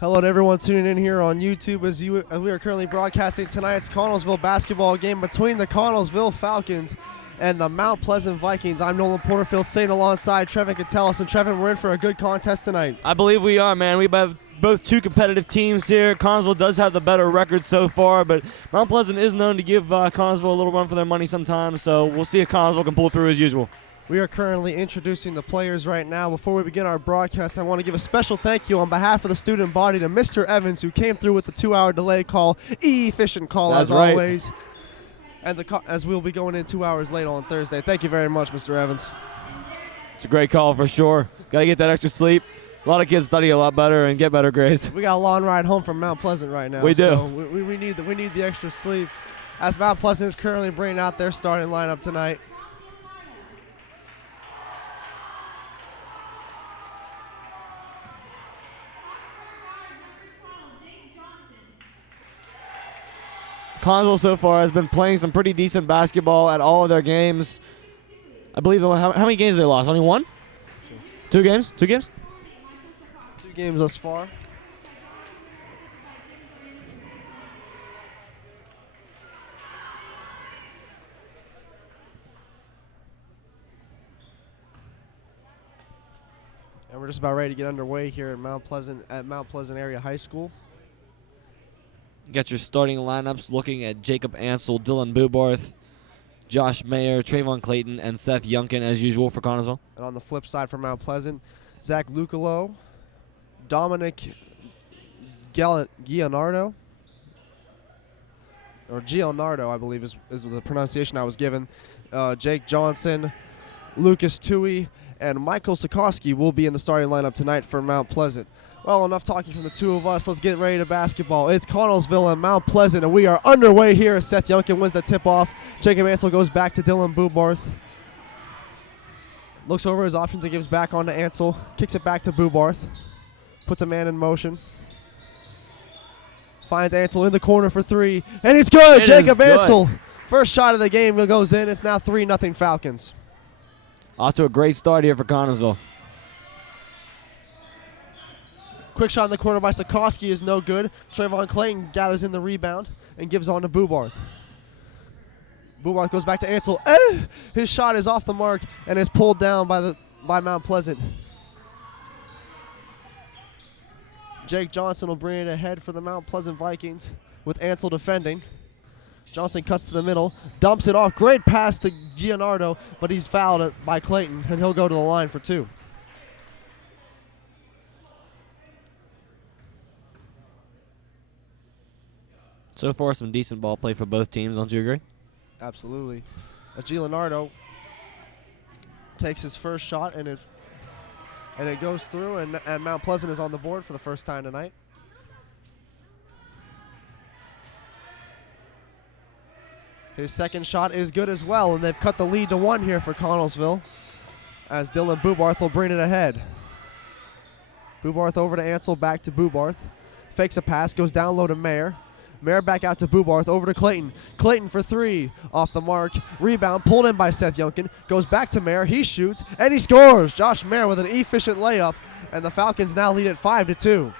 Hello to everyone tuning in here on YouTube as we are currently broadcasting tonight's Connellsville basketball game between the Connellsville Falcons and the Mount Pleasant Vikings. I'm Nolan Porterfield, sitting alongside Trevin Keteles. And Trevin, we're in for a good contest tonight. I believe we are, man. We have both two competitive teams here. Connellsville does have the better record so far, but Mount Pleasant is known to give Connellsville a little run for their money sometimes, so we'll see if Connellsville can pull through as usual. We are currently introducing the players right now. Before we begin our broadcast, I want to give a special thank you on behalf of the student body to Mr. Evans, who came through with the 2-hour delay call, efficient call. That's as right. Always. And as we'll be going in 2 hours late on Thursday. Thank you very much, Mr. Evans. It's a great call for sure. Got to get that extra sleep. A lot of kids study a lot better and get better grades. We got a long ride home from Mount Pleasant right now. We do. So we need the extra sleep. As Mount Pleasant is currently bringing out their starting lineup tonight. Connellsville so far has been playing some pretty decent basketball at all of their games. I believe, how many games they lost? Only one? Two games? Two games? 2 games thus far. And we're just about ready to get underway here at Mount Pleasant Area High School. Got your starting lineups looking at Jacob Ansel, Dylan Bubarth, Josh Mayer, Trayvon Clayton, and Seth Yunkin as usual for Connellsville. And on the flip side for Mount Pleasant, Zach Lucalo, Dominic Gianardo, or Gianardo, I believe is the pronunciation I was given. Jake Johnson, Lucas Tui, and Michael Sikorsky will be in the starting lineup tonight for Mount Pleasant. Well, enough talking from the two of us. Let's get ready to basketball. It's Connellsville and Mount Pleasant, and we are underway here as Seth Yunkin wins the tip-off. Jacob Ansel goes back to Dylan Bubarth. Looks over his options and gives back on to Ansel. Kicks it back to Bubarth. Puts a man in motion. Finds Ansel in the corner for 3, and he's good! Jacob Ansel. First shot of the game goes in. It's now 3-0 Falcons. Off to a great start here for Connellsville. Quick shot in the corner by Sikorsky is no good. Trayvon Clayton gathers in the rebound and gives on to Bubarth. Bubarth goes back to Ansel. His shot is off the mark and is pulled down by Mount Pleasant. Jake Johnson will bring it ahead for the Mount Pleasant Vikings with Ansel defending. Johnson cuts to the middle, dumps it off. Great pass to Gianardo, but he's fouled by Clayton, and he'll go to the line for 2. So far, some decent ball play for both teams. Don't you agree? Absolutely. Gianardo takes his first shot, and it goes through, and Mount Pleasant is on the board for the first time tonight. His second shot is good as well, and they've cut the lead to 1 here for Connellsville as Dylan Bubarth will bring it ahead. Bubarth over to Ansel, back to Bubarth. Fakes a pass, goes down low to Mayer. Mayer back out to Bubarth, over to Clayton. Clayton for 3, off the mark. Rebound, pulled in by Seth Yunkin. Goes back to Mayer, he shoots, and he scores! Josh Mayer with an efficient layup, and the Falcons now lead at 5-2.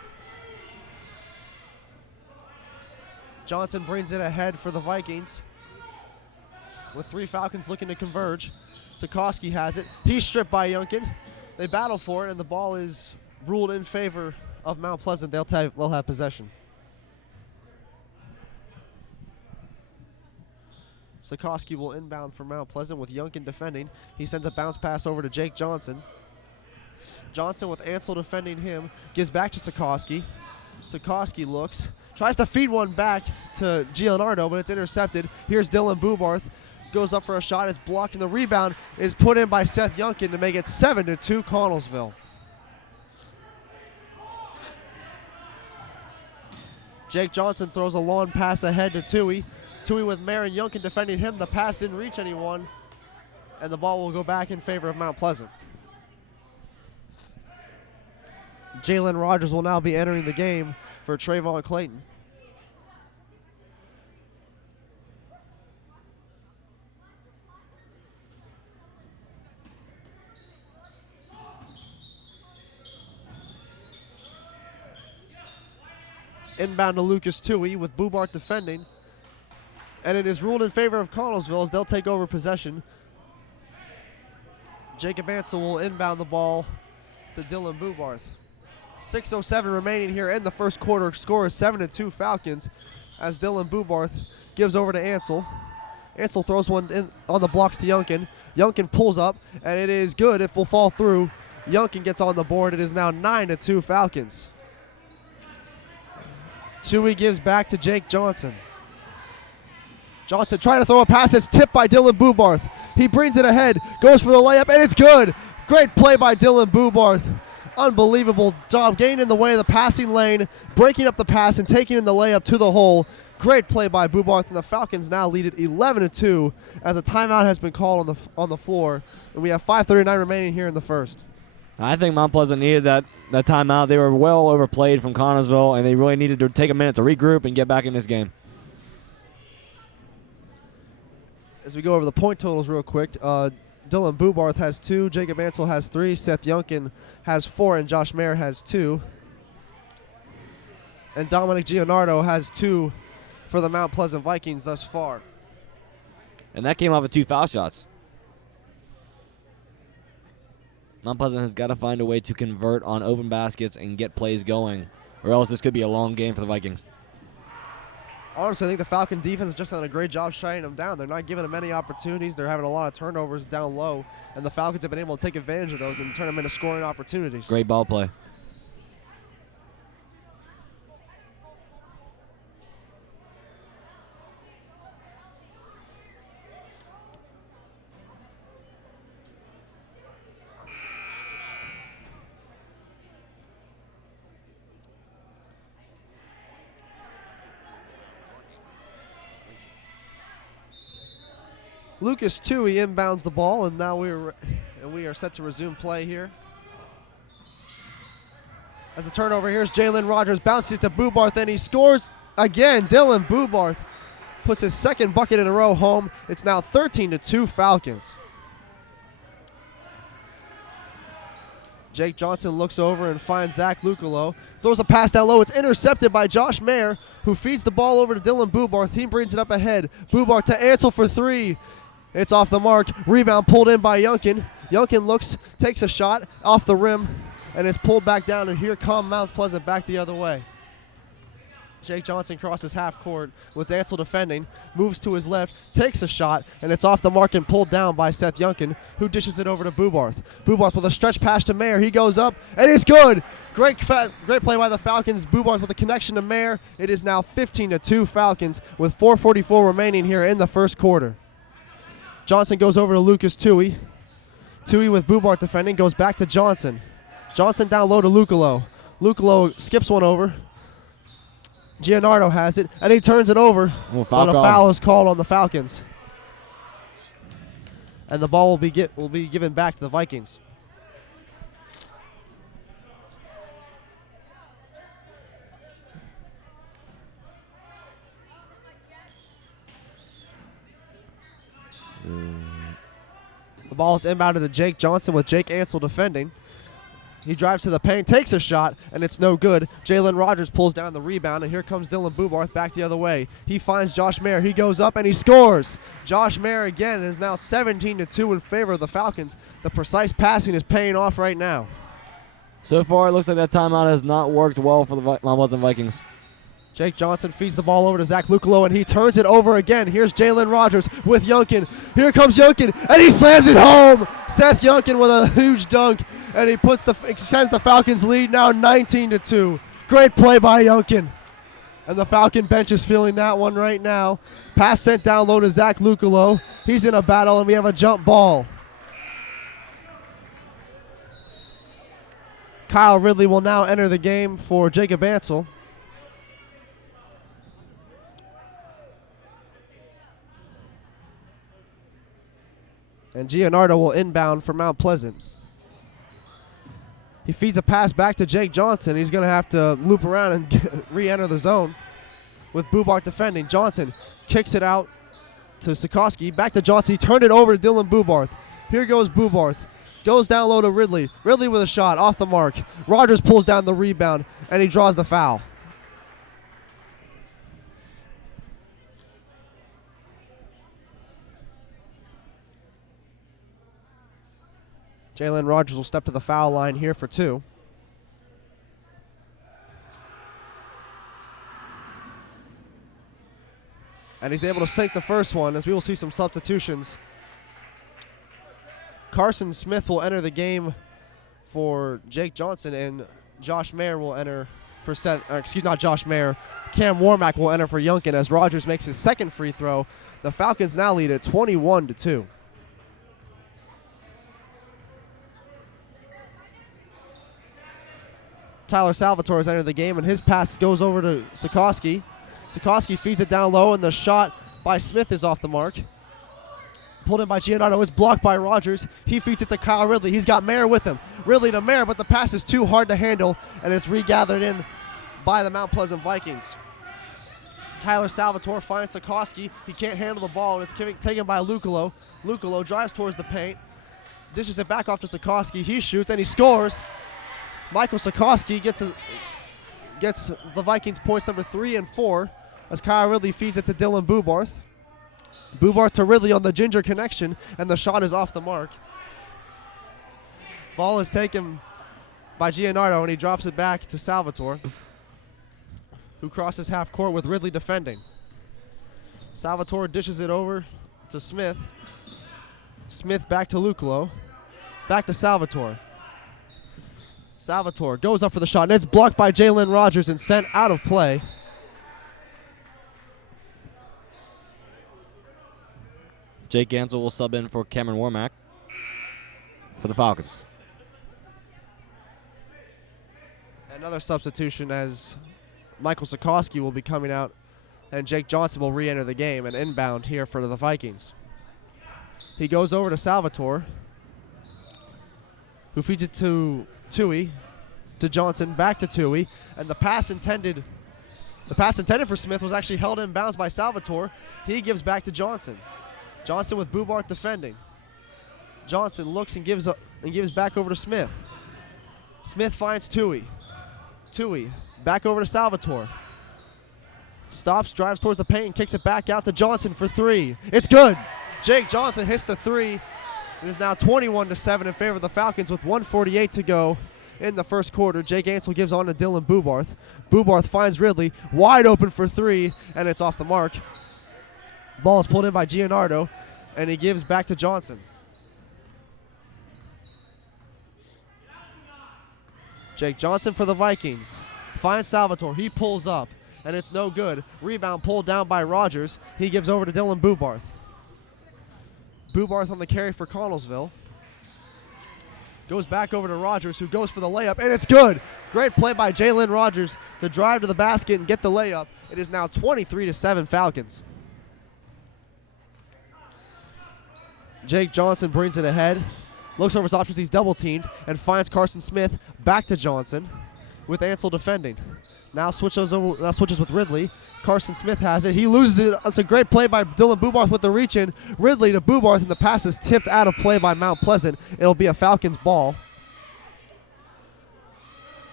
Johnson brings it ahead for the Vikings, with 3 Falcons looking to converge. Sikorsky has it. He's stripped by Yunkin. They battle for it, and the ball is ruled in favor of Mount Pleasant. They'll have possession. Sikorsky will inbound for Mount Pleasant with Yunkin defending. He sends a bounce pass over to Jake Johnson. Johnson with Ansel defending him. Gives back to Sikorsky. Sikorsky looks. Tries to feed one back to Gianardo, but it's intercepted. Here's Dylan Bubarth. Goes up for a shot. It's blocked, and the rebound is put in by Seth Yunkin to make it 7-2 Connellsville. Jake Johnson throws a long pass ahead to Tui. Tui with Mayer and Yunkin defending him. The pass didn't reach anyone, and the ball will go back in favor of Mount Pleasant. Jalen Rogers will now be entering the game for Trayvon Clayton. inbound to Lucas Tui with Bubart defending. And it is ruled in favor of Connellsville as they'll take over possession. Jacob Ansel will inbound the ball to Dylan Bubarth. 6:07 remaining here in the first quarter. Score is 7-2 Falcons as Dylan Bubarth gives over to Ansel. Ansel throws one in on the blocks to Youngkin. Youngkin pulls up, and it is good. It will fall through. Youngkin gets on the board. It is now 9-2 Falcons. Tui gives back to Jake Johnson. Johnson trying to throw a pass that's tipped by Dylan Bubarth. He brings it ahead, goes for the layup, and it's good. Great play by Dylan Bubarth. Unbelievable job getting in the way of the passing lane, breaking up the pass and taking in the layup to the hole. Great play by Bubarth, and the Falcons now lead it 11-2 as a timeout has been called on the floor, and we have 5:39 remaining here in the first. I think Mount Pleasant needed that timeout. They were well overplayed from Connellsville, and they really needed to take a minute to regroup and get back in this game. As we go over the point totals real quick, Dylan Bubarth has 2, Jacob Ansel has 3, Seth Youngkin has 4, and Josh Mayer has 2. And Dominic Gianardo has 2 for the Mount Pleasant Vikings thus far. And that came off of 2 foul shots. Mount Pleasant has got to find a way to convert on open baskets and get plays going, or else this could be a long game for the Vikings. Honestly, I think the Falcon defense has just done a great job shutting them down. They're not giving them any opportunities. They're having a lot of turnovers down low, and the Falcons have been able to take advantage of those and turn them into scoring opportunities. Great ball play. Lucas Tui inbounds the ball, and now we are set to resume play here. As a turnover, here's Jalen Rogers bouncing it to Bubarth, and he scores again. Dylan Bubarth puts his second bucket in a row home. It's now 13-2 Falcons. Jake Johnson looks over and finds Zach Lucalo. Throws a pass down low. It's intercepted by Josh Mayer, who feeds the ball over to Dylan Bubarth. He brings it up ahead. Bubarth to Ansel for 3. It's off the mark. Rebound pulled in by Youngkin. Youngkin looks, takes a shot off the rim, and it's pulled back down, and here comes Mount Pleasant back the other way. Jake Johnson crosses half court with Ansel defending, moves to his left, takes a shot, and it's off the mark and pulled down by Seth Youngkin, who dishes it over to Bubarth. Bubarth with a stretch pass to Mayer. He goes up, and it's good. Great play by the Falcons. Bubarth with a connection to Mayer. It is now 15-2 Falcons with 4:44 remaining here in the first quarter. Johnson goes over to Lucas Tui. Tui with Bubarth defending, goes back to Johnson. Johnson down low to Lucalo. Lucalo skips one over. Gianardo has it, and he turns it over. Oh, and a foul is called on the Falcons. And the ball will be given back to the Vikings. The ball is inbounded to Jake Johnson with Jake Ansel defending. He drives to the paint, takes a shot, and it's no good. Jalen Rogers pulls down the rebound, and here comes Dylan Bubarth back the other way. He finds Josh Mayer. He goes up, and he scores. Josh Mayer again is now 17-2 in favor of the Falcons. The precise passing is paying off right now. So far, it looks like that timeout has not worked well for the Mount Pleasant Vikings. Jake Johnson feeds the ball over to Zach Lucalo, and he turns it over again. Here's Jalen Rogers with Youngkin. Here comes Youngkin, and he slams it home. Seth Youngkin with a huge dunk, and he extends the Falcons' lead now 19-2. Great play by Youngkin. And the Falcon bench is feeling that one right now. Pass sent down low to Zach Lucalo. He's in a battle, and we have a jump ball. Kyle Ridley will now enter the game for Jacob Ansel. And Gianardo will inbound for Mount Pleasant. He feeds a pass back to Jake Johnson. He's going to have to loop around and re-enter the zone with Bubarth defending. Johnson kicks it out to Sikorsky. Back to Johnson. He turned it over to Dylan Bubarth. Here goes Bubarth. Goes down low to Ridley. Ridley with a shot off the mark. Rogers pulls down the rebound, and he draws the foul. Jalen Rogers will step to the foul line here for 2. And he's able to sink the first one, as we will see some substitutions. Carson Smith will enter the game for Jake Johnson, and Josh Mayer will enter for not Josh Mayer. Cam Warmack will enter for Yunkin as Rogers makes his second free throw. The Falcons now lead at 21-2. Tyler Salvatore has entered the game, and his pass goes over to Sikoski. Sikoski feeds it down low, and the shot by Smith is off the mark. Pulled in by Giannardo, is blocked by Rogers. He feeds it to Kyle Ridley. He's got Mayer with him. Ridley to Mayer, but the pass is too hard to handle, and it's regathered in by the Mount Pleasant Vikings. Tyler Salvatore finds Sikoski. He can't handle the ball, and it's taken by Lucolo. Lucolo drives towards the paint, dishes it back off to Sikoski. He shoots, and he scores. Michael Sikoski gets the Vikings points number 3 and 4 as Kyle Ridley feeds it to Dylan Bubarth. Bubarth to Ridley on the Ginger connection, and the shot is off the mark. Ball is taken by Giannardo, and he drops it back to Salvatore, who crosses half court with Ridley defending. Salvatore dishes it over to Smith. Smith back to Lucolo. Back to Salvatore. Salvatore goes up for the shot, and it's blocked by Jalen Rogers and sent out of play. Jake Gansel will sub in for Cameron Warmack for the Falcons. Another substitution as Michael Sikoski will be coming out, and Jake Johnson will re-enter the game and inbound here for the Vikings. He goes over to Salvatore, who feeds it to Tui, to Johnson, back to Tui, and the pass intended for Smith was actually held in bounds by Salvatore. He gives back to Johnson. Johnson with Bubarth defending. Johnson looks and gives back over to Smith. Smith finds Tui. Tui back over to Salvatore. Stops, drives towards the paint, and kicks it back out to Johnson for 3. It's good. Jake Johnson hits the 3. It is now 21-7 in favor of the Falcons with 1:48 to go in the first quarter. Jake Ansel gives on to Dylan Bubarth. Bubarth finds Ridley, wide open for 3, and it's off the mark. Ball is pulled in by Giannardo, and he gives back to Johnson. Jake Johnson for the Vikings. Finds Salvatore. He pulls up, and it's no good. Rebound pulled down by Rogers. He gives over to Dylan Bubarth. Bubarth on the carry for Connellsville. Goes back over to Rogers, who goes for the layup, and it's good. Great play by Jalen Rogers to drive to the basket and get the layup. It is now 23-7 Falcons. Jake Johnson brings it ahead. Looks over his options. He's double teamed and finds Carson Smith back to Johnson with Ansel defending. Now switches with Ridley. Carson Smith has it. He loses it. It's a great play by Dylan Bubarth with the reach in. Ridley to Bubarth, and the pass is tipped out of play by Mount Pleasant. It'll be a Falcons ball.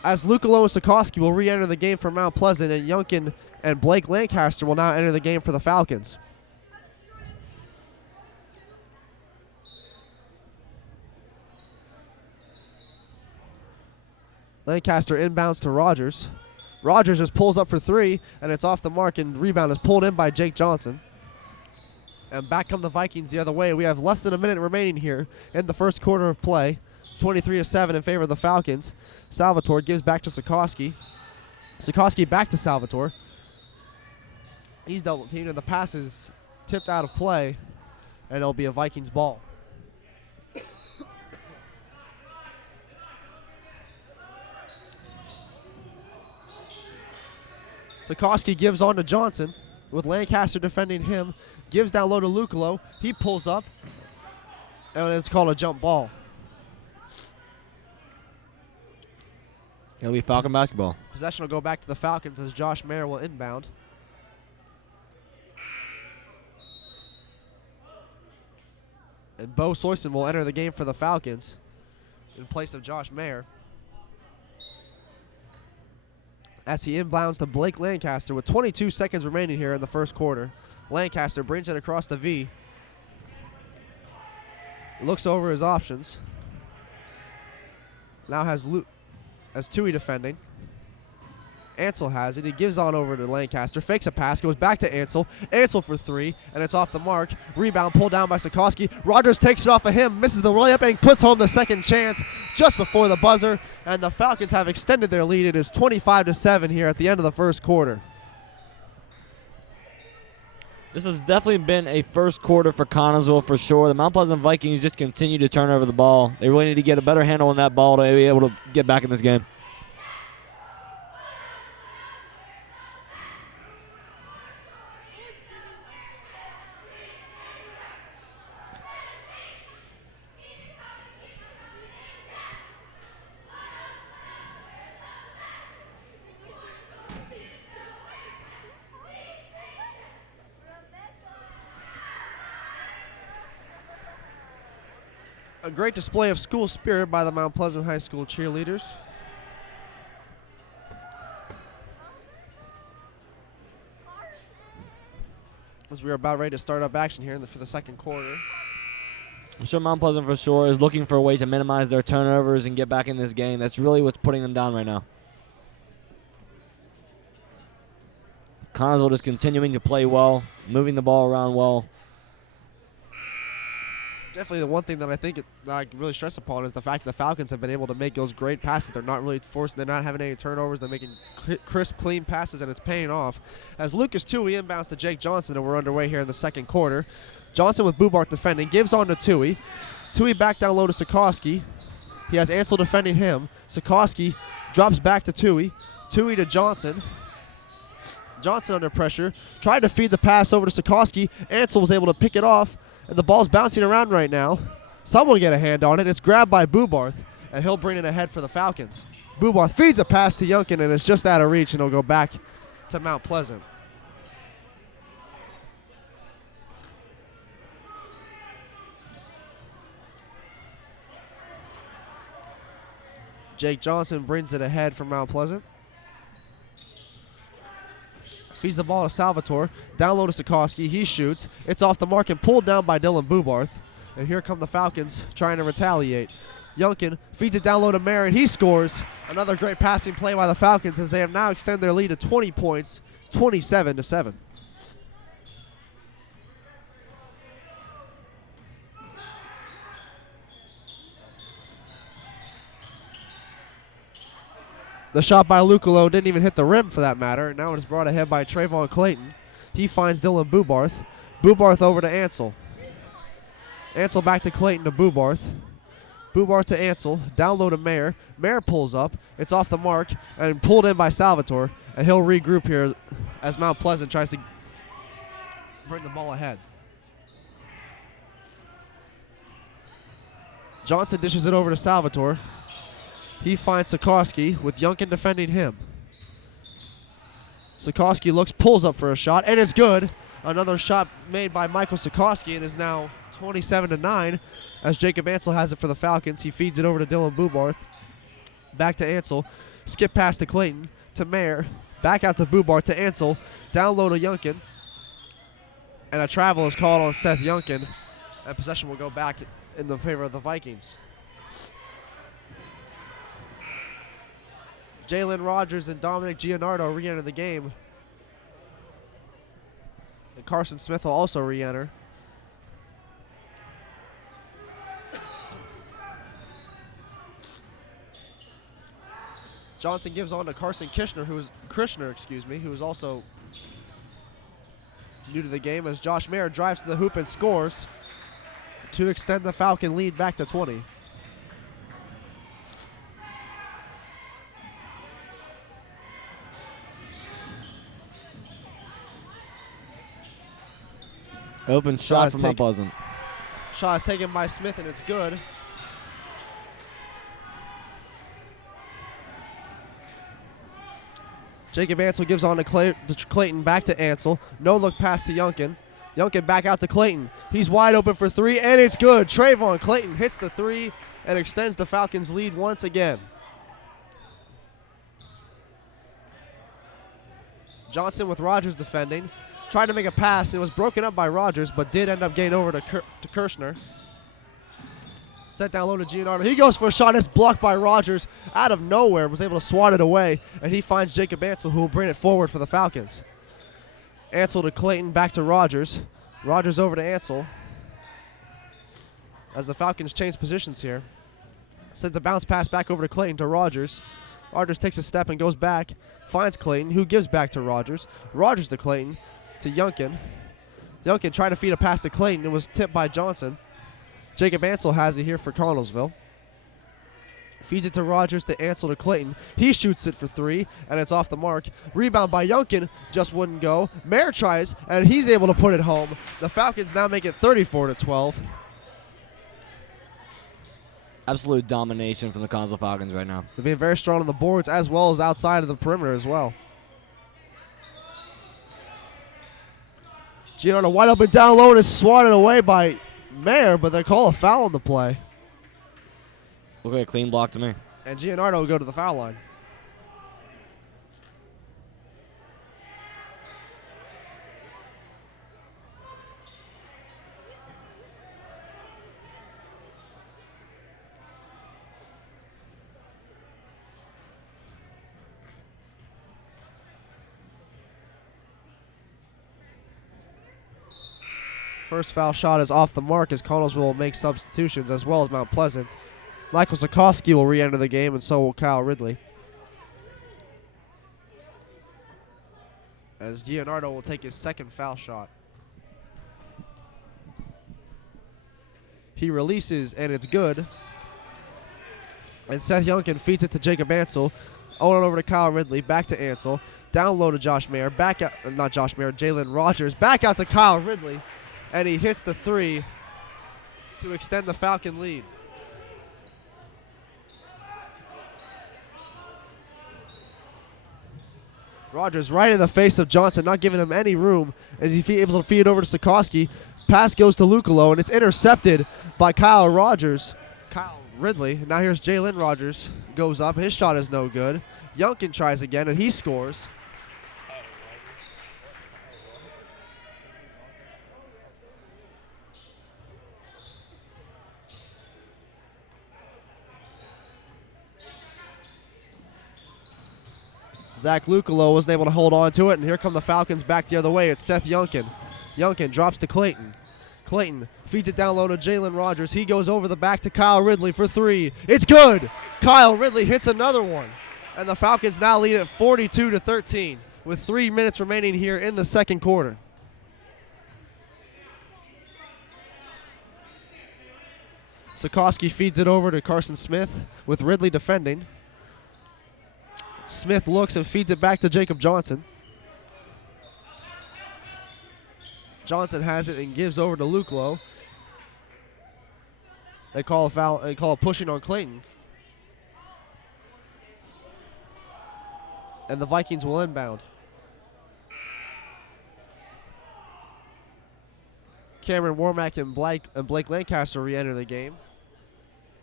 As Lucolo and Sikoski will re-enter the game for Mount Pleasant, and Yunkin and Blake Lancaster will now enter the game for the Falcons. Lancaster inbounds to Rogers. Rogers just pulls up for 3, and it's off the mark, and rebound is pulled in by Jake Johnson. And back come the Vikings the other way. We have less than a minute remaining here in the first quarter of play. 23-7 in favor of the Falcons. Salvatore gives back to Sikoski. Sikoski back to Salvatore. He's double teamed, and the pass is tipped out of play, and it'll be a Vikings ball. Sikoski gives on to Johnson with Lancaster defending him. Gives down low to Lucolo. He pulls up, and it's called a jump ball. It'll be Falcon basketball. Possession will go back to the Falcons as Josh Mayer will inbound. And Bo Soyson will enter the game for the Falcons in place of Josh Mayer, as he inbounds to Blake Lancaster with 22 seconds remaining here in the first quarter. Lancaster brings it across the V. Looks over his options. Now has Tui defending. Ansel has it. He gives on over to Lancaster. Fakes a pass. Goes back to Ansel. Ansel for 3, and it's off the mark. Rebound pulled down by Sikorsky. Rogers takes it off of him. Misses the layup and puts home the second chance just before the buzzer. And the Falcons have extended their lead. It is 25-7 here at the end of the first quarter. This has definitely been a first quarter for Connellsville for sure. The Mount Pleasant Vikings just continue to turn over the ball. They really need to get a better handle on that ball to be able to get back in this game. A great display of school spirit by the Mount Pleasant High School cheerleaders. As we are about ready to start up action here for the second quarter. I'm sure Mount Pleasant for sure is looking for a way to minimize their turnovers and get back in this game. That's really what's putting them down right now. Connellsville just continuing to play well, moving the ball around well. Definitely the one thing that I think that I really stress upon is the fact that the Falcons have been able to make those great passes. They're not really forcing, they're not having any turnovers. They're making crisp, clean passes, and it's paying off. As Lucas Tui inbounds to Jake Johnson, and we're underway here in the second quarter. Johnson with Bubart defending, gives on to Tui. Tui back down low to Sikorsky. He has Ansel defending him. Sikorsky drops back to Tui. Tui to Johnson. Johnson under pressure. Tried to feed the pass over to Sikorsky. Ansel was able to pick it off. And the ball's bouncing around right now. Someone get a hand on it. It's grabbed by Bubarth, and he'll bring it ahead for the Falcons. Bubarth feeds a pass to Yunkin, and it's just out of reach, and it'll go back to Mount Pleasant. Jake Johnson brings it ahead for Mount Pleasant. Feeds the ball to Salvatore. Down low to Sikorsky. He shoots. It's off the mark and pulled down by Dylan Bubarth. And here come the Falcons trying to retaliate. Yunkin feeds it down low to Marin. He scores. Another great passing play by the Falcons as they have now extended their lead to 20 points, 27-7. The shot by Lucalo didn't even hit the rim for that matter. Now it is brought ahead by Trayvon Clayton. He finds Dylan Bubarth. Bubarth over to Ansel. Ansel back to Clayton to Bubarth. Bubarth to Ansel. Down low to Mayer. Mayer pulls up. It's off the mark and pulled in by Salvatore. And he'll regroup here as Mount Pleasant tries to bring the ball ahead. Johnson dishes it over to Salvatore. He finds Sikorsky with Yunkin defending him. Sikorsky looks, pulls up for a shot, and it's good. Another shot made by Michael Sikorsky, and is now 27-9 as Jacob Ansel has it for the Falcons. He feeds it over to Dylan Bubarth. Back to Ansel. Skip pass to Clayton, to Mayer. Back out to Bubarth, to Ansel. Down low to Yunkin. And a travel is called on Seth Yunkin. And possession will go back in the favor of the Vikings. Jalen Rogers and Dominic Gianardo re-enter the game. And Carson Smith will also re-enter. Johnson gives on to Carson Krishner, who is also new to the game, as Josh Mayer drives to the hoop and scores to extend the Falcon lead back to 20. Open shot from Mount Pleasant. Shot is taken by Smith, and it's good. Jacob Ansel gives on to Clayton, back to Ansel. No look pass to Yunkin. Yunkin back out to Clayton. He's wide open for 3, and it's good. Trayvon Clayton hits the 3 and extends the Falcons' lead once again. Johnson with Rogers defending. Tried to make a pass. It was broken up by Rogers, but did end up getting over to Kirshner. Set down low to Gianardo. He goes for a shot. It's blocked by Rogers. Out of nowhere, was able to swat it away, and he finds Jacob Ansel, who will bring it forward for the Falcons. Ansel to Clayton, back to Rogers. Rogers over to Ansel. As the Falcons change positions here. Sends a bounce pass back over to Clayton to Rogers. Rogers takes a step and goes back. Finds Clayton, who gives back to Rogers. Rogers to Clayton, to Youngkin. Youngkin tried to feed a pass to Clayton. It was tipped by Johnson. Jacob Ansel has it here for Connellsville. Feeds it to Rogers, to Ansel, to Clayton. He shoots it for three, and it's off the mark. Rebound by Youngkin, just wouldn't go. Mayer tries, and he's able to put it home. The Falcons now make it 34-12. Absolute domination from the Connellsville Falcons right now. They're being very strong on the boards as well as outside of the perimeter as well. Gianardo wide open down low and is swatted away by Mayer, but they call a foul on the play. Look like a clean block to me. And Gianardo will go to the foul line. First foul shot is off the mark as Connellsville will make substitutions, as well as Mount Pleasant. Michael Sikoski will re-enter the game, and so will Kyle Ridley. As Gianardo will take his second foul shot. He releases, and it's good. And Seth Youngkin feeds it to Jacob Ansel. On over to Kyle Ridley, back to Ansel. Down low to Josh Mayer, back out, not Josh Mayer, Jalen Rogers. Back out to Kyle Ridley. And he hits the three to extend the Falcon lead. Rogers right in the face of Johnson, not giving him any room as he's able to feed it over to Sikoski. Pass goes to Lucalo, and it's intercepted by Kyle Ridley. Now here's Jalen Rogers. Goes up. His shot is no good. Youngkin tries again, and he scores. Zach Lucalo wasn't able to hold on to it, and here come the Falcons back the other way. It's Seth Youngkin. Youngkin drops to Clayton. Clayton feeds it down low to Jalen Rogers. He goes over the back to Kyle Ridley for three. It's good! Kyle Ridley hits another one. And the Falcons now lead at 42-13 with 3 minutes remaining here in the second quarter. Sikoski feeds it over to Carson Smith with Ridley defending. Smith looks and feeds it back to Jacob Johnson. Johnson has it and gives over to Lucalo. They call a foul. They call a pushing on Clayton. And the Vikings will inbound. Cameron Warmack and Blake Lancaster re-enter the game,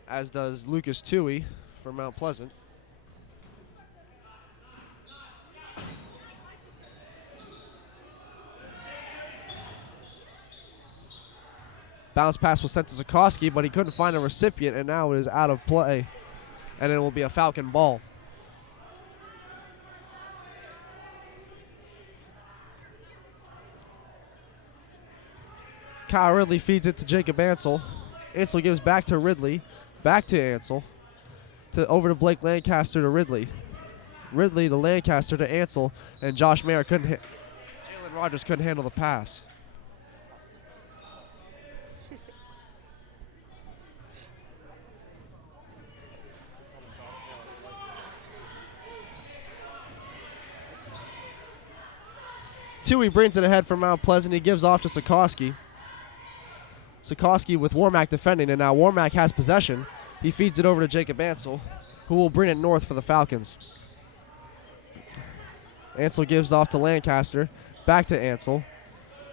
as does Lucas Toohey from Mount Pleasant. Bounce pass was sent to Sikoski, but he couldn't find a recipient, and now it is out of play. And it will be a Falcon ball. Kyle Ridley feeds it to Jacob Ansel. Ansel gives back to Ridley. Back to Ansel. Over to Blake Lancaster to Ridley. Ridley to Lancaster to Ansel. And Josh Mayer couldn't hit. Jalen Rogers couldn't handle the pass. Toohey brings it ahead for Mount Pleasant. He gives off to Sikoski. Sikoski with Warmack defending, and now Warmack has possession. He feeds it over to Jacob Ansel, who will bring it north for the Falcons. Ansel gives off to Lancaster. Back to Ansel.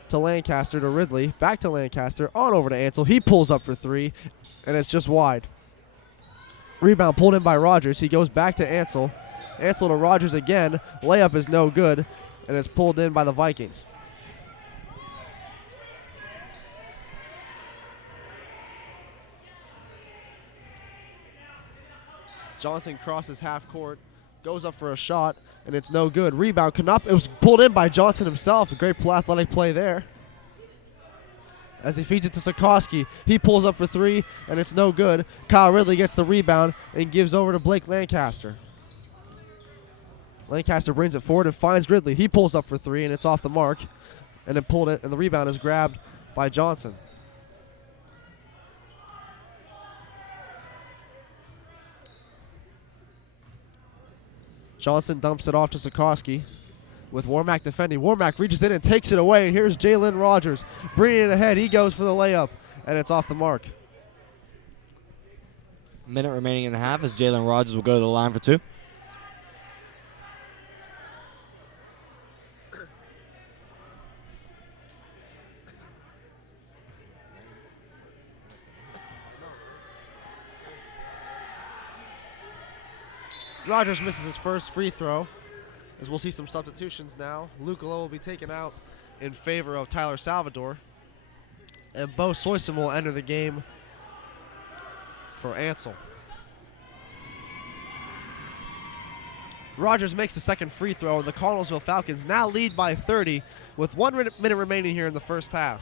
To Lancaster to Ridley. Back to Lancaster. On over to Ansel. He pulls up for three, and it's just wide. Rebound pulled in by Rogers. He goes back to Ansel. Ansel to Rogers again. Layup is no good, and it's pulled in by the Vikings. Johnson crosses half court, goes up for a shot, and it's no good. Rebound, it was pulled in by Johnson himself. A great athletic play there. As he feeds it to Sikorsky, he pulls up for three, and it's no good. Kyle Ridley gets the rebound and gives over to Blake Lancaster. Lancaster brings it forward and finds Ridley. He pulls up for three, and it's off the mark. And then pulled it, and the rebound is grabbed by Johnson. Johnson dumps it off to Sikorsky with Warmack defending. Warmack reaches in and takes it away, and here's Jalen Rogers bringing it ahead. He goes for the layup, and it's off the mark. Minute remaining in the half as Jalen Rogers will go to the line for two. Rogers misses his first free throw, as we'll see some substitutions now. Luke Lowe will be taken out in favor of Tyler Salvador, and Bo Soyson will enter the game for Ansel. Rogers makes the second free throw, and the Connellsville Falcons now lead by 30 with 1 minute remaining here in the first half,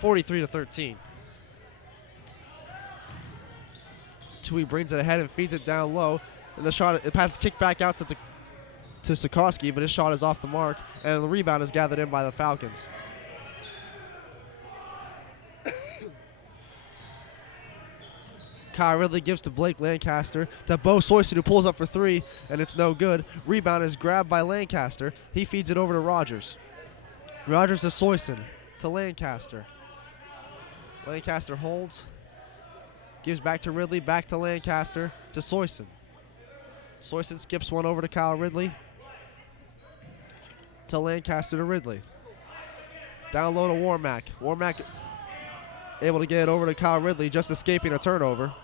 43-13. Tui brings it ahead and feeds it down low. And it passes kick back out to Sikorsky, but his shot is off the mark, and the rebound is gathered in by the Falcons. Kyle Ridley gives to Blake Lancaster to Bo Soyson, who pulls up for three, and it's no good. Rebound is grabbed by Lancaster. He feeds it over to Rogers. Rogers to Soyson, to Lancaster. Lancaster holds, gives back to Ridley, back to Lancaster, to Soyson. Soyson skips one over to Kyle Ridley. To Lancaster to Ridley. Down low to Warmack. Warmack able to get it over to Kyle Ridley, just escaping a turnover.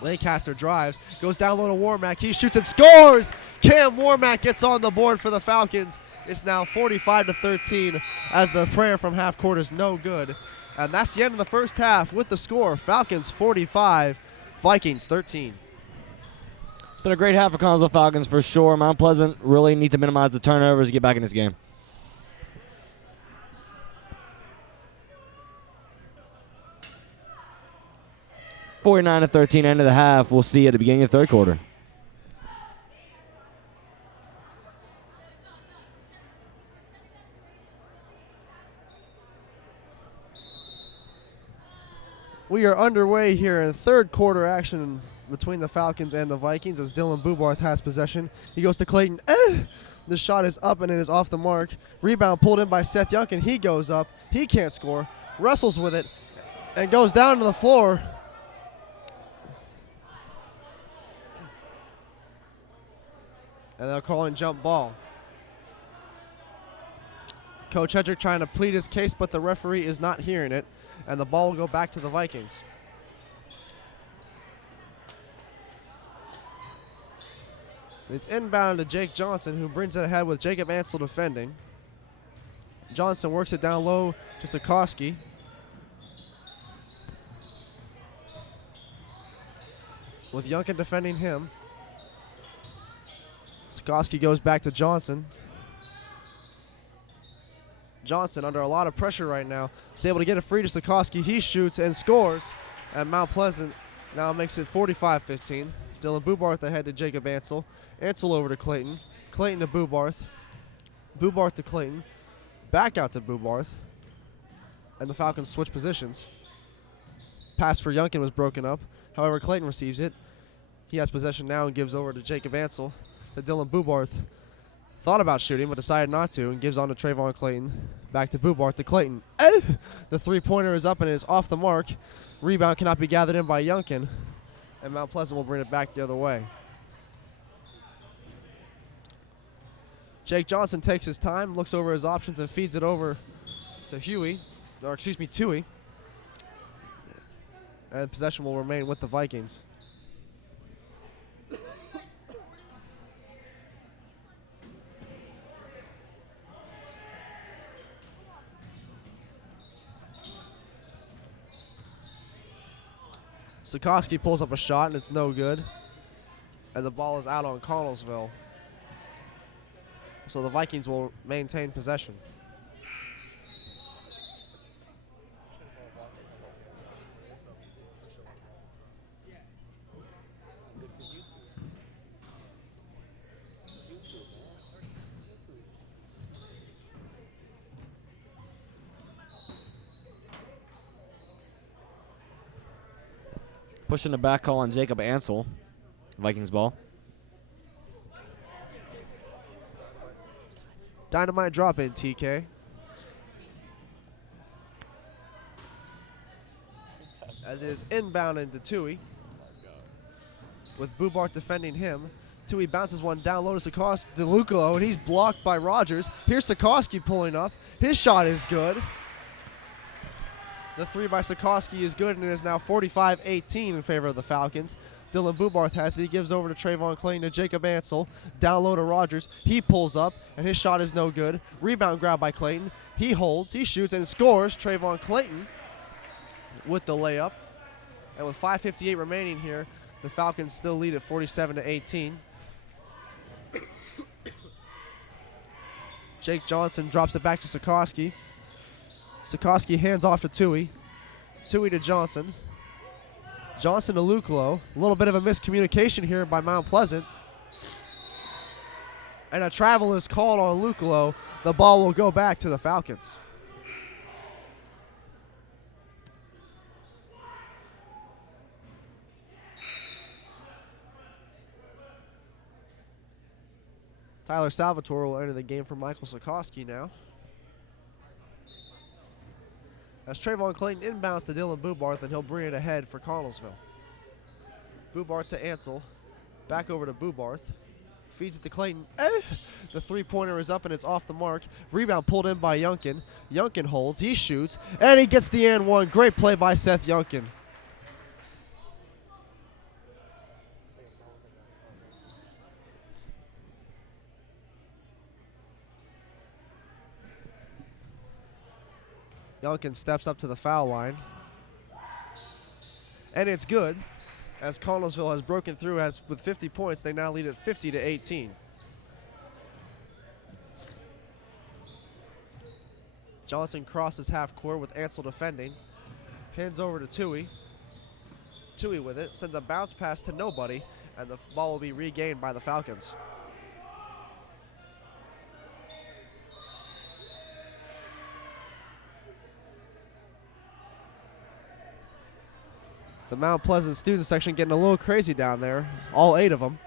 Lancaster drives, goes down low to Warmack. He shoots and scores! Cam Warmack gets on the board for the Falcons. It's now 45-13 as the prayer from half court is no good. And that's the end of the first half with the score. Falcons 45, Vikings 13. It's been a great half for Connellsville Falcons for sure. Mount Pleasant really need to minimize the turnovers to get back in this game. (49-13) end of the half. We'll see at the beginning of the third quarter. We are underway here in third quarter action between the Falcons and the Vikings as Dylan Bubarth has possession. He goes to Clayton. The shot is up and it is off the mark. Rebound pulled in by Seth Youngkin. He goes up. He can't score. Wrestles with it and goes down to the floor. And they're calling jump ball. Coach Hedrick trying to plead his case, but the referee is not hearing it. And the ball will go back to the Vikings. It's inbound to Jake Johnson, who brings it ahead with Jacob Ansel defending. Johnson works it down low to Sikorsky. With Youngkin defending him. Sikorsky goes back to Johnson. Johnson under a lot of pressure right now. He's able to get it free to Sikorsky. He shoots and scores. And Mount Pleasant now makes it 45-15. Dylan Bubarth ahead to Jacob Ansel. Ansel over to Clayton. Clayton to Bubarth. Bubarth to Clayton. Back out to Bubarth. And the Falcons switch positions. Pass for Youngkin was broken up. However, Clayton receives it. He has possession now and gives over to Jacob Ansel. To Dylan Bubarth. Thought about shooting, but decided not to, and gives on to Trayvon Clayton. Back to Bubarth to Clayton. The three-pointer is up and it is off the mark. Rebound cannot be gathered in by Youngkin, and Mount Pleasant will bring it back the other way. Jake Johnson takes his time, looks over his options, and feeds it over to Tui. And possession will remain with the Vikings. Sikorsky pulls up a shot, and it's no good. And the ball is out on Connellsville. So the Vikings will maintain possession. Pushing the back call on Jacob Ansel. Vikings ball. Dynamite drop in, TK. As it is inbound into Tui. With Bubart defending him. Tui bounces one down low to DeLucolo, and he's blocked by Rogers. Here's Sikorsky pulling up. His shot is good. The three by Sikorsky is good, and it is now 45-18 in favor of the Falcons. Dylan Bubarth has it. He gives over to Trevin Clayton to Jacob Ansel. Down low to Rogers. He pulls up, and his shot is no good. Rebound grab by Clayton. He holds, he shoots, and scores. Trevin Clayton with the layup. And with 5:58 remaining here, the Falcons still lead at 47-18. Jake Johnson drops it back to Sikorsky. Sikorsky hands off to Tui. Tui to Johnson. Johnson to Lucolo. A little bit of a miscommunication here by Mount Pleasant. And a travel is called on Lucolo. The ball will go back to the Falcons. Tyler Salvatore will enter the game for Michael Sikorsky now. As Trevin Clayton inbounds to Dylan Bubarth, and he'll bring it ahead for Connellsville. Bubarth to Ansel. Back over to Bubarth. Feeds it to Clayton. The three-pointer is up, and it's off the mark. Rebound pulled in by Youngkin. Youngkin holds. He shoots, and he gets the and one. Great play by Seth Youngkin. Youngkin steps up to the foul line. And it's good, as Connellsville has broken through. With 50 points, they now lead at 50-18. Johnson crosses half court with Ansel defending. Hands over to Tui. Tui with it, sends a bounce pass to nobody, and the ball will be regained by the Falcons. The Mount Pleasant student section getting a little crazy down there, all 8 of them.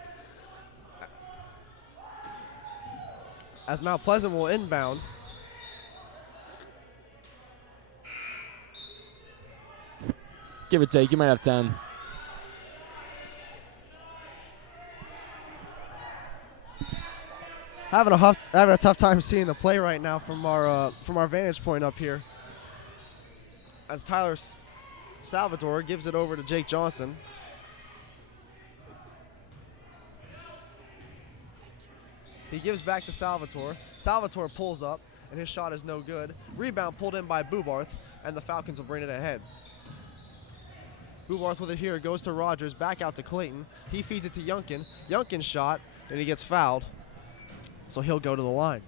As Mount Pleasant will inbound. Give or take, you might have 10. Having a tough time seeing the play right now from our vantage point up here. As Tyler Salvatore gives it over to Jake Johnson. He gives back to Salvatore. Salvatore pulls up, and his shot is no good. Rebound pulled in by Bubarth, and the Falcons will bring it ahead. Bubarth with it here, goes to Rogers, back out to Clayton. He feeds it to Youngkin. Youngkin's shot, and he gets fouled, so he'll go to the line.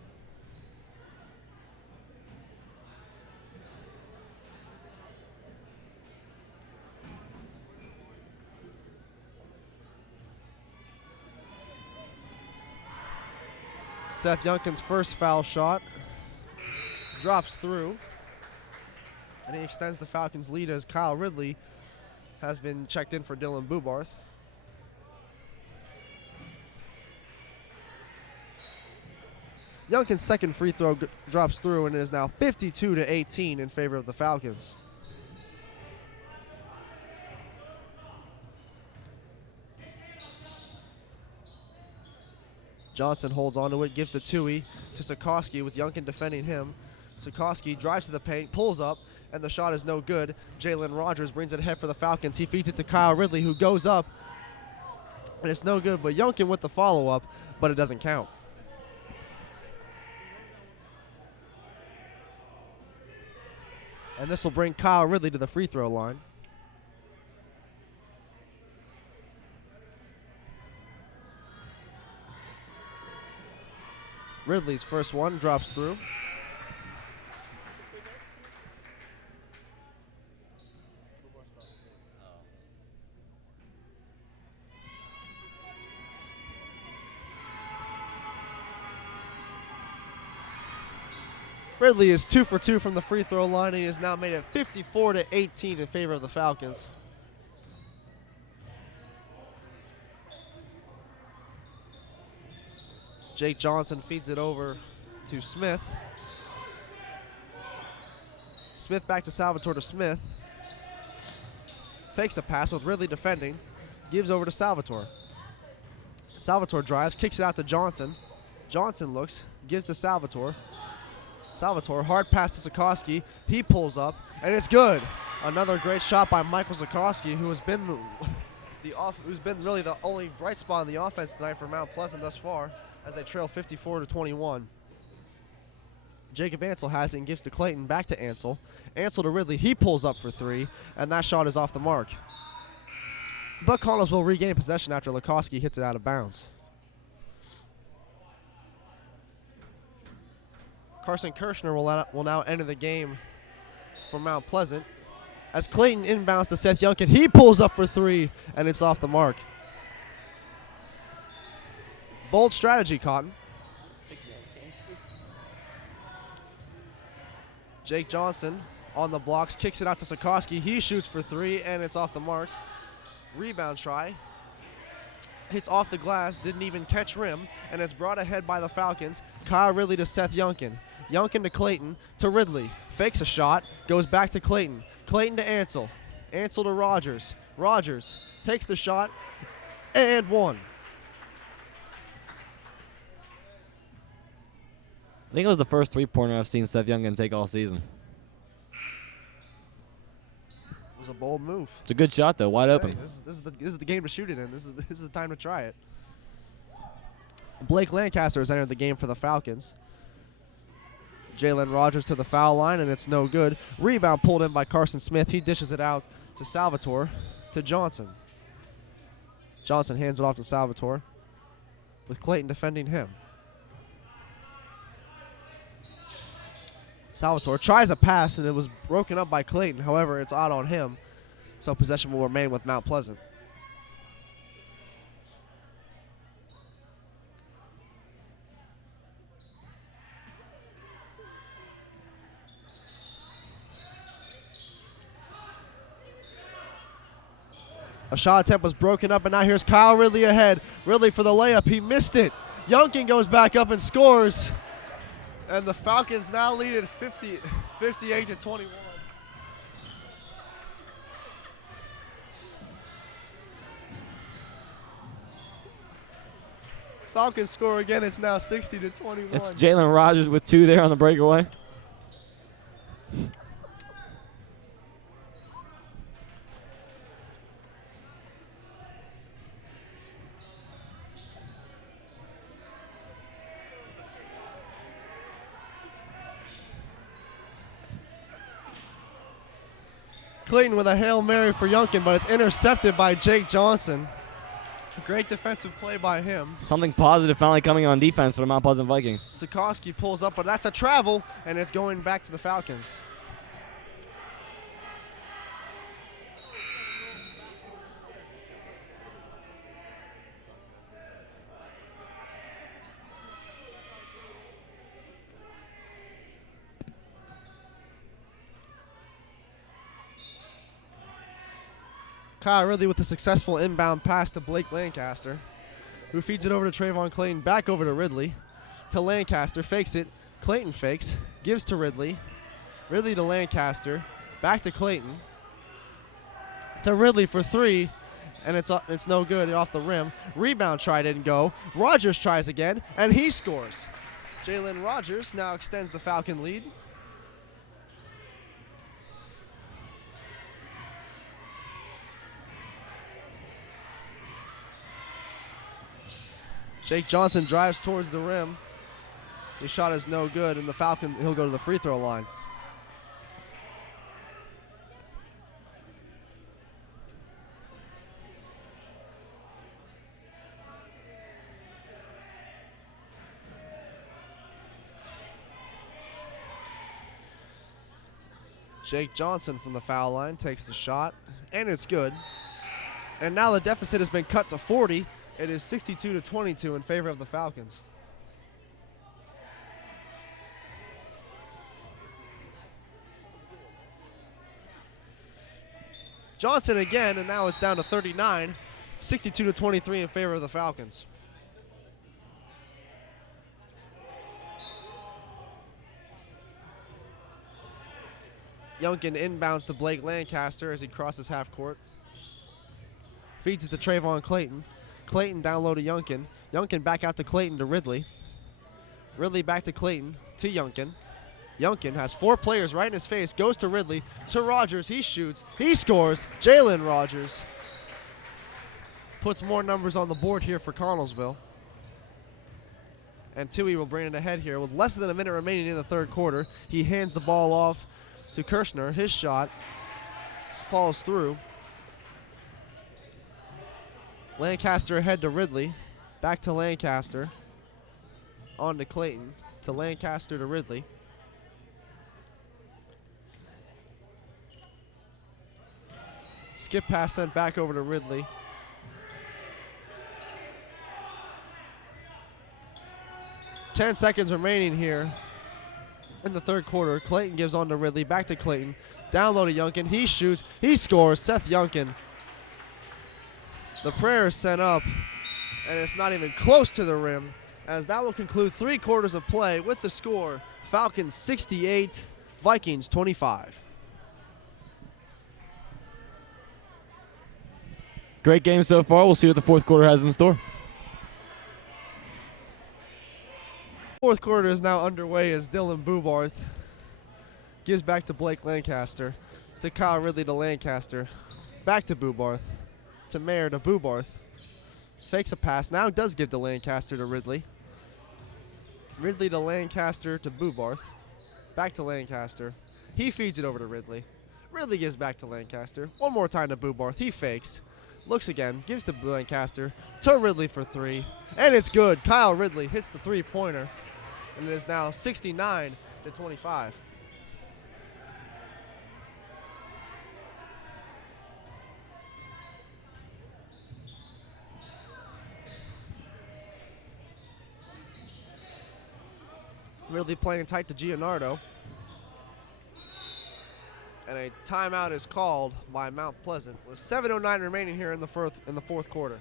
Seth Youngkin's first foul shot drops through, and he extends the Falcons' lead as Kyle Ridley has been checked in for Dylan Bubarth. Youngkin's second free throw drops through, and it is now 52-18 in favor of the Falcons. Johnson holds onto it, gives to Tui, to Sikorsky with Youngkin defending him. Sikorsky drives to the paint, pulls up, and the shot is no good. Jalen Rogers brings it ahead for the Falcons. He feeds it to Kyle Ridley, who goes up, and it's no good. But Youngkin with the follow-up, but it doesn't count. And this will bring Kyle Ridley to the free throw line. Ridley's first one drops through. Ridley is 2 for 2 from the free throw line, and he has now made it 54-18 in favor of the Falcons. Jake Johnson feeds it over to Smith. Smith back to Salvatore to Smith. Fakes a pass with Ridley defending. Gives over to Salvatore. Salvatore drives, kicks it out to Johnson. Johnson looks, gives to Salvatore. Salvatore, hard pass to Sikorsky. He pulls up, and it's good. Another great shot by Michael Sikorsky, who has been who's been really the only bright spot in the offense tonight for Mount Pleasant thus far, as they trail 54-21. Jacob Ansel has it and gives to Clayton, back to Ansel. Ansel to Ridley. He pulls up for 3, and that shot is off the mark. But Connellsville will regain possession after Lukowski hits it out of bounds. Carson Kirshner will now enter the game for Mount Pleasant. As Clayton inbounds to Seth Youngkin, he pulls up for 3, and it's off the mark. Bold strategy, Cotton. Jake Johnson on the blocks, kicks it out to Sikorsky. He shoots for 3, and it's off the mark. Rebound try. Hits off the glass, didn't even catch rim, and it's brought ahead by the Falcons. Kyle Ridley to Seth Youngkin. Youngkin to Clayton, to Ridley. Fakes a shot, goes back to Clayton. Clayton to Ansel. Ansel to Rogers. Rogers takes the shot, and 1. I think it was the first three-pointer I've seen Seth Youngkin take all season. It was a bold move. It's a good shot, though, wide open. This is the game to shoot it in. This is the time to try it. Blake Lancaster has entered the game for the Falcons. Jalen Rogers to the foul line, and it's no good. Rebound pulled in by Carson Smith. He dishes it out to Salvatore, to Johnson. Johnson hands it off to Salvatore, with Clayton defending him. Salvatore tries a pass, and it was broken up by Clayton. However, it's out on him, so possession will remain with Mount Pleasant. A shot attempt was broken up, and now here's Kyle Ridley ahead. Ridley for the layup. He missed it. Youngkin goes back up and scores. And the Falcons now lead at 58-21. Falcons score again. It's now 60-21. It's Jalen Rogers with 2 there on the breakaway. Clayton with a Hail Mary for Youngkin, but it's intercepted by Jake Johnson. Great defensive play by him. Something positive finally coming on defense for the Mount Pleasant Vikings. Sikorsky pulls up, but that's a travel, and it's going back to the Falcons. Kyle Ridley with a successful inbound pass to Blake Lancaster, who feeds it over to Trayvon Clayton, back over to Ridley, to Lancaster, fakes it, Clayton fakes, gives to Ridley, Ridley to Lancaster, back to Clayton, to Ridley for 3, and it's no good, off the rim. Rebound try didn't go. Rogers tries again, and he scores. Jalen Rogers now extends the Falcon lead. Jake Johnson drives towards the rim. His shot is no good, and the Falcon, he'll go to the free throw line. Jake Johnson from the foul line takes the shot, and it's good. And now the deficit has been cut to 40. It is 62-22 in favor of the Falcons. Johnson again, and now it's down to 39. 62-23 in favor of the Falcons. Youngkin inbounds to Blake Lancaster as he crosses half court. Feeds it to Trayvon Clayton. Clayton down low to Youngkin. Youngkin back out to Clayton to Ridley. Ridley back to Clayton to Youngkin. Youngkin has 4 players right in his face. Goes to Ridley, to Rogers. He shoots. He scores. Jalen Rogers puts more numbers on the board here for Connellsville. And Tui will bring it ahead here with less than a minute remaining in the third quarter. He hands the ball off to Kirshner. His shot falls through. Lancaster ahead to Ridley. Back to Lancaster. On to Clayton. To Lancaster to Ridley. Skip pass sent back over to Ridley. Ten seconds remaining here in the third quarter. Clayton gives on to Ridley. Back to Clayton. Down low to Youngkin. He shoots. He scores. Seth Youngkin. The prayer is sent up, and it's not even close to the rim, as that will conclude 3 quarters of play with the score, Falcons 68, Vikings 25. Great game so far. We'll see what the fourth quarter has in store. Fourth quarter is now underway as Dylan Bubarth gives back to Blake Lancaster, to Kyle Ridley to Lancaster, back to Bubarth, to Mayer to Bubarth, fakes a pass, now does give to Lancaster to Ridley. Ridley to Lancaster to Bubarth, back to Lancaster. He feeds it over to Ridley. Ridley gives back to Lancaster. One more time to Bubarth. He fakes, looks again, gives to Lancaster, to Ridley for 3, and it's good. Kyle Ridley hits the 3-pointer, and it is now 69-25. Ridley playing tight to Gianardo. And a timeout is called by Mount Pleasant with 7:09 remaining here in the fourth quarter.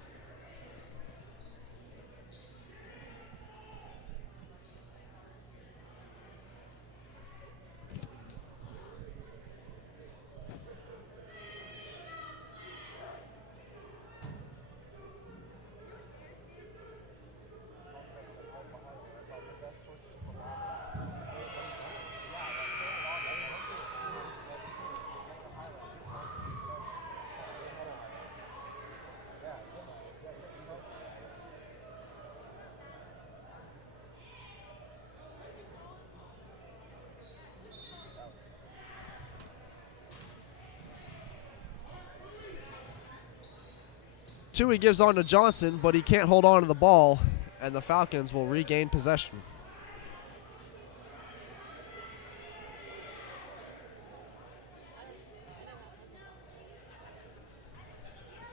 Tui gives on to Johnson, but he can't hold on to the ball, and the Falcons will regain possession.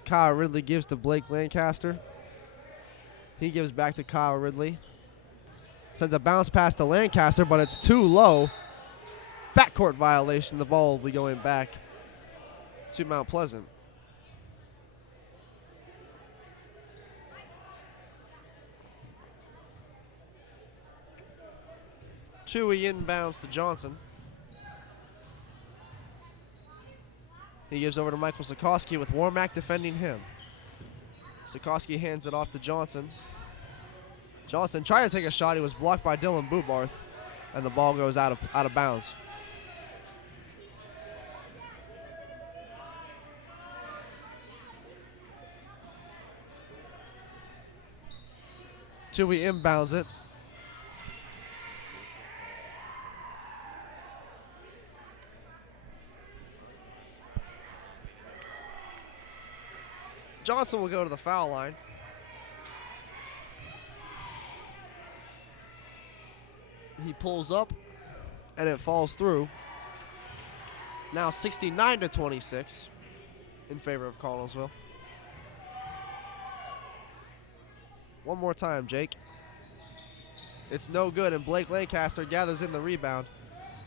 Kyle Ridley gives to Blake Lancaster. He gives back to Kyle Ridley. Sends a bounce pass to Lancaster, but it's too low. Backcourt violation. The ball will be going back to Mount Pleasant. Tui inbounds to Johnson. He gives over to Michael Sikorsky with Warmack defending him. Sikorsky hands it off to Johnson. Johnson tried to take a shot. He was blocked by Dylan Bubarth, and the ball goes out of bounds. Tui inbounds it. Johnson will go to the foul line. He pulls up, and it falls through. Now 69-26 in favor of Connellsville. One more time, Jake. It's no good, and Blake Lancaster gathers in the rebound.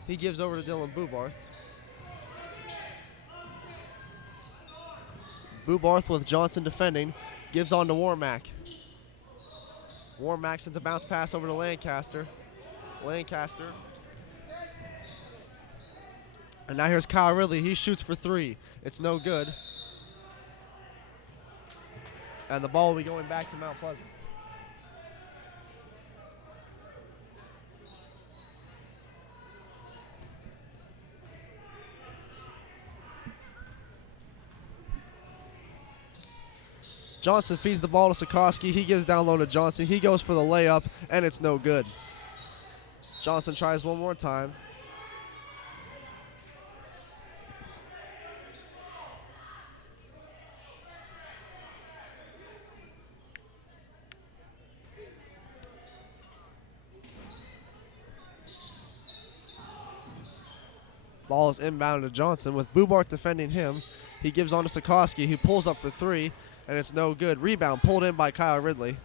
He gives over to Dylan Bubarth. Bubarth with Johnson defending, gives on to Warmack. Warmack sends a bounce pass over to Lancaster. Lancaster. And now here's Kyle Ridley. He shoots for three. It's no good. And the ball will be going back to Mount Pleasant. Johnson feeds the ball to Sikorsky. He gives down low to Johnson. He goes for the layup, and it's no good. Johnson tries one more time. Ball is inbound to Johnson with Bubarth defending him. He gives on to Sikorsky, who pulls up for three, and it's no good. Rebound pulled in by Kyle Ridley.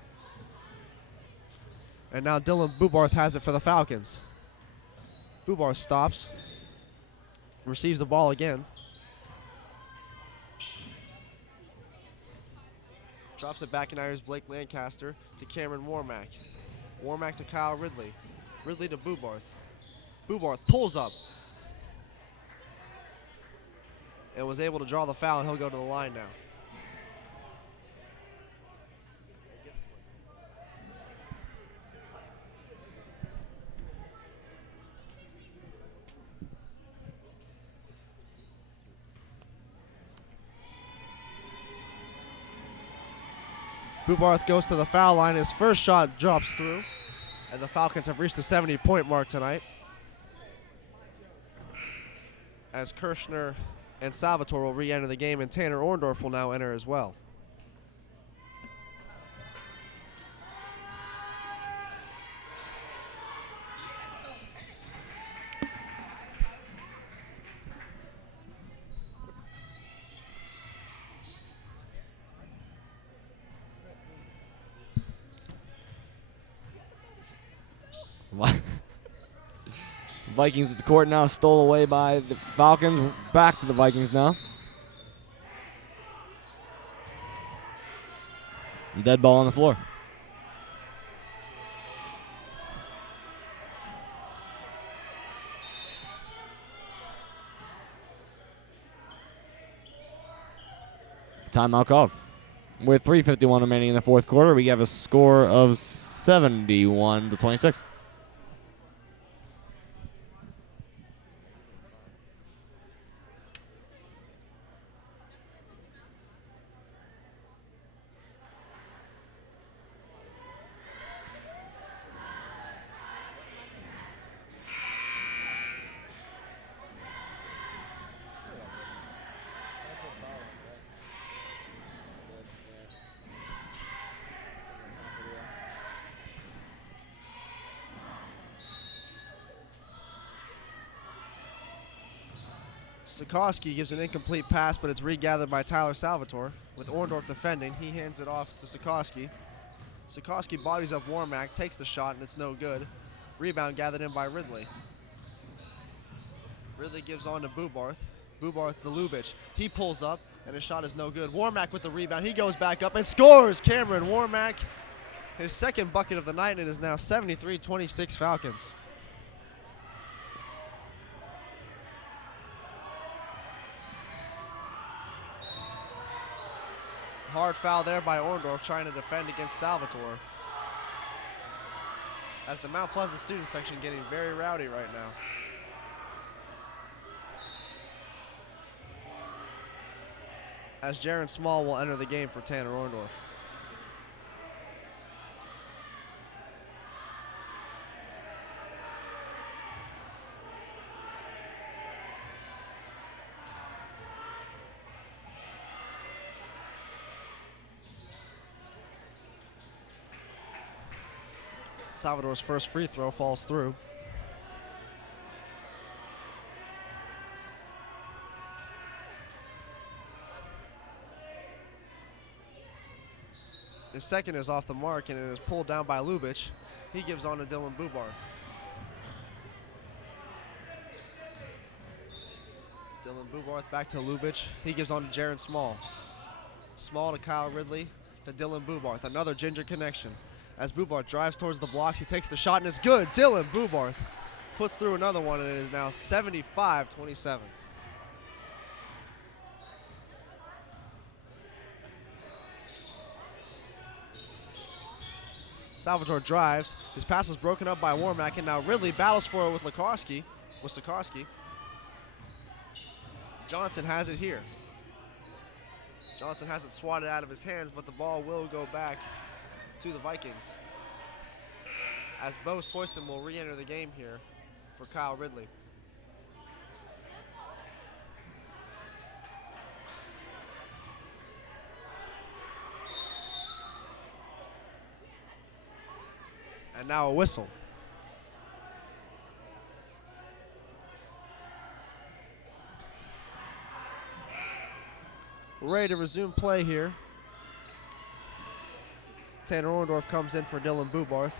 And now Dylan Bubarth has it for the Falcons. Bubarth stops, receives the ball again. Drops it back, and now here's Blake Lancaster to Cameron Warmack. Warmack to Kyle Ridley. Ridley to Bubarth. Bubarth pulls up and was able to draw the foul, and he'll go to the line now. Bubarth goes to the foul line. His first shot drops through, and the Falcons have reached the 70-point mark tonight, as Kirshner and Salvatore will re-enter the game, and Tanner Orndorff will now enter as well. Vikings at the court now, stole away by the Falcons. Back to the Vikings now. Dead ball on the floor. Timeout called. With 3:51 remaining in the fourth quarter, we have a score of 71-26. Sikorsky gives an incomplete pass, but it's regathered by Tyler Salvatore. With Orndorff defending, he hands it off to Sikorsky. Sikorsky bodies up Warmack, takes the shot, and it's no good. Rebound gathered in by Ridley. Ridley gives on to Bubarth. Bubarth to Lubitsch. He pulls up, and his shot is no good. Warmack with the rebound. He goes back up and scores! Cameron Warmack, his second bucket of the night, and it is now 73-26 Falcons. Hard foul there by Orndorff, trying to defend against Salvatore. As the Mount Pleasant student section getting very rowdy right now. As Jaron Small will enter the game for Tanner Orndorff. Salvatore's first free throw falls through. His second is off the mark, and it is pulled down by Lubich. He gives on to Dylan Bubarth. Dylan Bubarth back to Lubich. He gives on to Jaron Small. Small to Kyle Ridley to Dylan Bubarth. Another ginger connection. As Bubarth drives towards the blocks, he takes the shot, and it's good. Dylan Bubarth puts through another one, and it is now 75-27. Salvatore drives. His pass is broken up by Warmack, and now Ridley battles for it with Sikorsky. Johnson has it here. Johnson has it swatted out of his hands, but the ball will go back to the Vikings, as Bo Soyson will re-enter the game here for Kyle Ridley. And now a whistle. We're ready to resume play here. Tanner Orndorff comes in for Dylan Bubarth.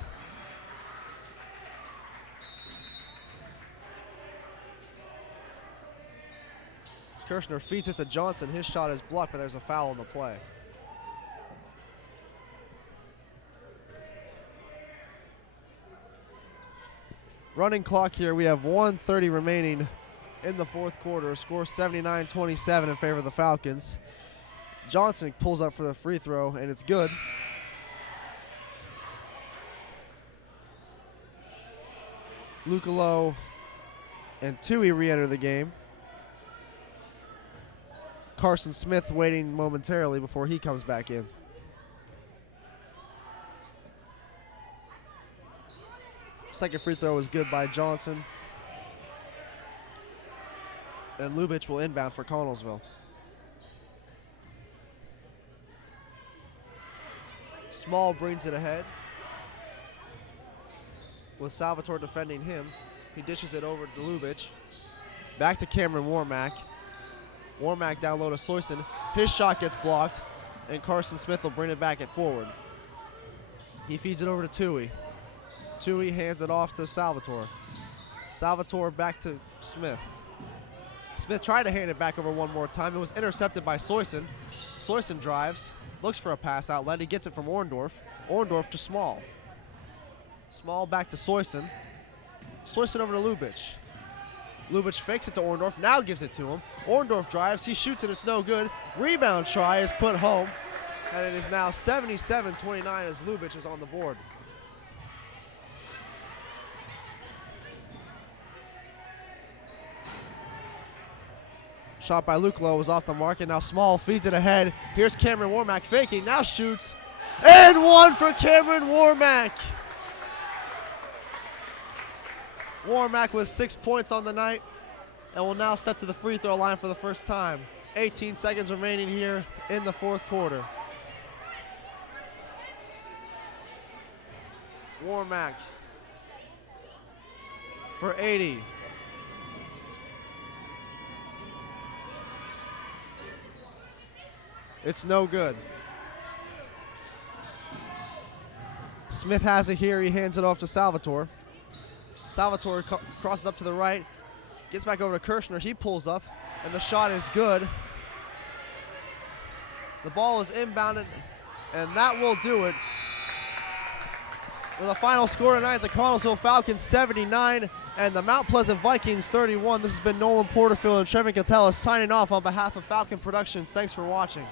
Kirshner feeds it to Johnson. His shot is blocked, but there's a foul on the play. Running clock here. We have 1:30 remaining in the fourth quarter. Score 79-27 in favor of the Falcons. Johnson pulls up for the free throw, and it's good. Lucalo and Tui re-enter the game. Carson Smith waiting momentarily before he comes back in. Second free throw is good by Johnson. And Lubich will inbound for Connellsville. Small brings it ahead. With Salvatore defending him, he dishes it over to Lubich. Back to Cameron Warmack. Warmack down low to Soyson. His shot gets blocked, and Carson Smith will bring it back at forward. He feeds it over to Tui. Tui hands it off to Salvatore. Salvatore back to Smith. Smith tried to hand it back over one more time. It was intercepted by Soyson. Soyson drives, looks for a pass outlet. He gets it from Orndorff. Orndorff to Small. Small back to Soyson. Soyson over to Lubich. Lubich fakes it to Orndorff, now gives it to him. Orndorff drives, he shoots it, it's no good. Rebound try is put home, and it is now 77-29 as Lubich is on the board. Shot by Lucalo was off the mark, and now Small feeds it ahead. Here's Cameron Warmack faking, now shoots. And one for Cameron Warmack. Warmack with 6 points on the night and will now step to the free throw line for the first time. 18 seconds remaining here in the fourth quarter. Warmack for 80. It's no good. Smith has it here. He hands it off to Salvatore. Salvatore crosses up to the right, gets back over to Kirshner. He pulls up, and the shot is good. The ball is inbounded, and that will do it. With a final score tonight, the Connellsville Falcons 79 and the Mount Pleasant Vikings 31. This has been Nolan Porterfield and Trevin Keteles signing off on behalf of Falcon Productions. Thanks for watching.